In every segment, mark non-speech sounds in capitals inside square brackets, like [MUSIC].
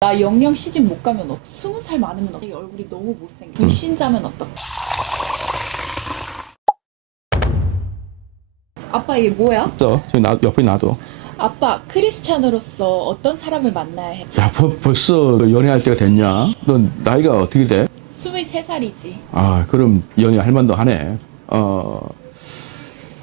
나 영영 시집 못 가면 어 스무 살 많으면 어떡해 얼굴이 너무 못생겨 불신자면 어떡해 아빠 이게 뭐야? 없어. 저기 나, 옆에 놔둬. 아빠 크리스찬으로서 어떤 사람을 만나야 해? 야, 벌, 벌써 연애할 때가 됐냐? 너 나이가 어떻게 돼? 23살이지 아, 그럼 연애할 만도 하네. 어, 그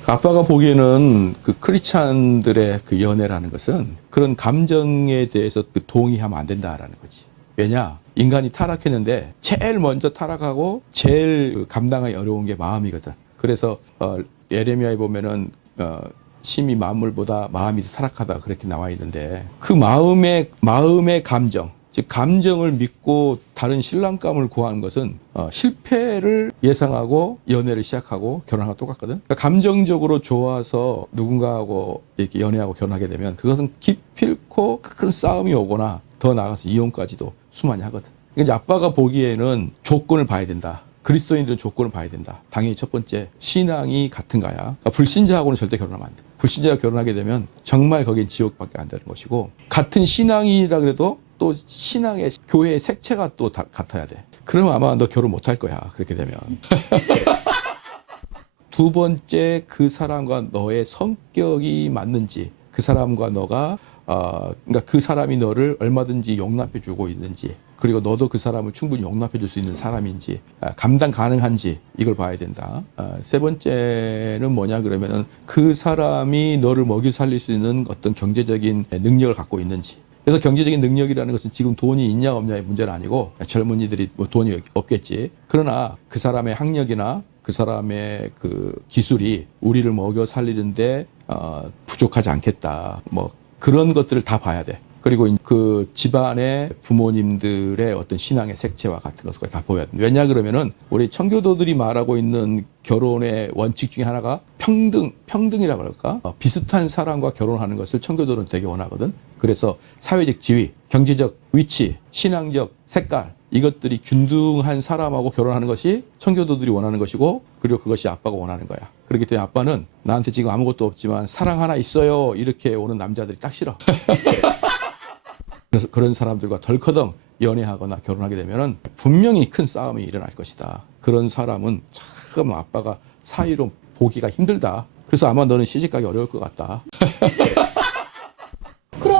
아빠가 보기에는 그 크리스찬들의 그 연애라는 것은 그런 감정에 대해서 그 동의하면 안 된다라는 거지. 왜냐? 인간이 타락했는데 제일 먼저 타락하고 제일 감당하기 어려운 게 마음이거든. 그래서 어, 예레미야에 보면은 어, 심히 만물보다 마음이 타락하다 그렇게 나와 있는데 그 마음의 마음의 감정 즉 감정을 믿고 다른 신랑감을 구하는 것은 어, 실패를 예상하고 연애를 시작하고 결혼하고 똑같거든. 그러니까 감정적으로 좋아서 누군가하고 이렇게 연애하고 결혼하게 되면 그것은 기필코 큰 싸움이 오거나 더 나아가서 이혼까지도 수많이 하거든. 그러니까 아빠가 보기에는 조건을 봐야 된다. 그리스도인들은 조건을 봐야 된다. 당연히 첫 번째 신앙이 같은가야. 그러니까 불신자하고는 절대 결혼하면 안 돼. 불신자가 결혼하게 되면 정말 거긴 지옥밖에 안 되는 것이고 같은 신앙이라 그래도 또 신앙의 교회의 색채가 또 다, 같아야 돼. 그럼 아마 너 결혼 못 할 거야. 그렇게 되면. [LAUGHS] 두 번째 그 사람과 너의 성격이 맞는지 그 사람과 너가 어, 그러니까 그 사람이 너를 얼마든지 용납해 주고 있는지 그리고 너도 그 사람을 충분히 용납해 줄 수 있는 사람인지 아, 감당 가능한지 이걸 봐야 된다. 아, 세 번째는 뭐냐 그러면은 그 사람이 너를 먹이 살릴 수 있는 어떤 경제적인 능력을 갖고 있는지 그래서 경제적인 능력이라는 것은 지금 돈이 있냐 없냐의 문제는 아니고 젊은이들이 뭐 돈이 없겠지. 그러나 그 사람의 학력이나 그 사람의 그 기술이 우리를 먹여 살리는데 어, 부족하지 않겠다. 뭐 그런 것들을 다 봐야 돼. 그리고 그 집안의 부모님들의 어떤 신앙의 색채와 같은 것을 다 보여야 돼. 왜냐 그러면은 우리 청교도들이 말하고 있는 결혼의 원칙 중에 하나가 평등, 평등이라 그럴까? 어, 비슷한 사람과 결혼하는 것을 청교도는 되게 원하거든. 그래서 사회적 지위, 경제적 위치, 신앙적 색깔 이것들이 균등한 사람하고 결혼하는 것이 청교도들이 원하는 것이고 그리고 그것이 아빠가 원하는 거야. 그렇기 때문에 아빠는 나한테 지금 아무것도 없지만 사랑 하나 있어요. 이렇게 오는 남자들이 딱 싫어. [LAUGHS] 그래서 그런 사람들과 덜커덩 연애하거나 결혼하게 되면은 분명히 큰 싸움이 일어날 것이다. 그런 사람은 참 아빠가 사이로 보기가 힘들다. 그래서 아마 너는 시집가기 어려울 것 같다. [LAUGHS]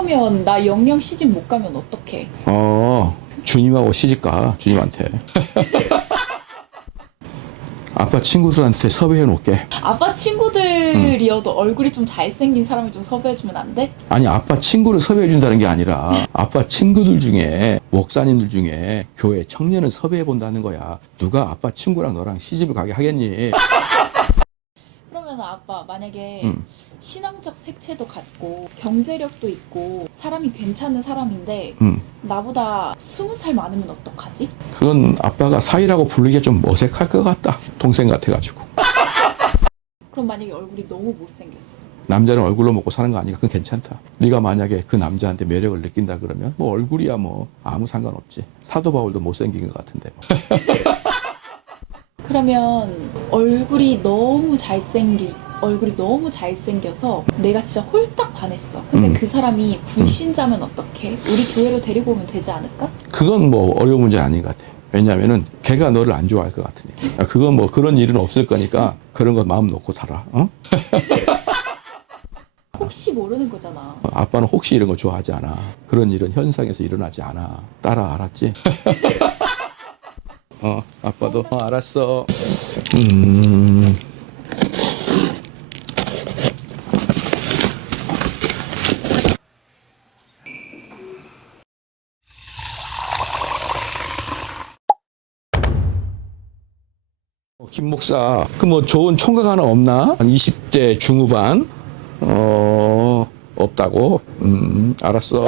그러면 나 영영 시집 못 가면 어떡해 어, 주님하고 시집가, 주님한테. [LAUGHS] 아빠 친구들한테 섭외해 놓을게. 아빠 친구들이어도 얼굴이 좀 잘생긴 사람을 좀 섭외해주면 안 돼? 아니, 아빠 친구를 섭외해 준다는 게 아니라 아빠 친구들 중에, 목사님들 중에 교회 청년을 섭외해 본다는 거야. 누가 아빠 친구랑 너랑 시집을 가게 하겠니? [LAUGHS] 그러면 아빠 만약에 음. 신앙적 색채도 같고 경제력도 있고 사람이 괜찮은 사람인데 음. 나보다 스무 살 많으면 어떡하지? 그건 아빠가 사이라고 부르기가 좀 어색할 것 같다. 동생 같아가지고. 그럼 만약에 얼굴이 너무 못생겼어 남자는 얼굴로 먹고 사는 거 아니까 그건 괜찮다. 네가 만약에 그 남자한테 매력을 느낀다 그러면 뭐 얼굴이야 뭐 아무 상관없지. 사도 바울도 못생긴 것 같은데. 뭐. [LAUGHS] 그러면 얼굴이 너무 잘생기 얼굴이 너무 잘생겨서 내가 진짜 홀딱 반했어 근데 음. 그 사람이 불신자면 어떡해? 우리 교회로 데리고 오면 되지 않을까? 그건 뭐 어려운 문제 아닌 것 같아. 왜냐면은 걔가 너를 안 좋아할 것 같으니까. 아, 그건 뭐 그런 일은 없을 거니까 그런 거 마음 놓고 살아. 어? [LAUGHS] 혹시 모르는 거잖아 어, 아빠는 혹시 이런 거 좋아하지 않아. 그런 일은 현상에서 일어나지 않아. 따라 알았지? [LAUGHS] 어, 아빠도 어, 알았어. 음. 어, 김 목사, 그 뭐 좋은 총각 하나 없나? 한 20대 중후반? 어, 없다고? 음, 알았어.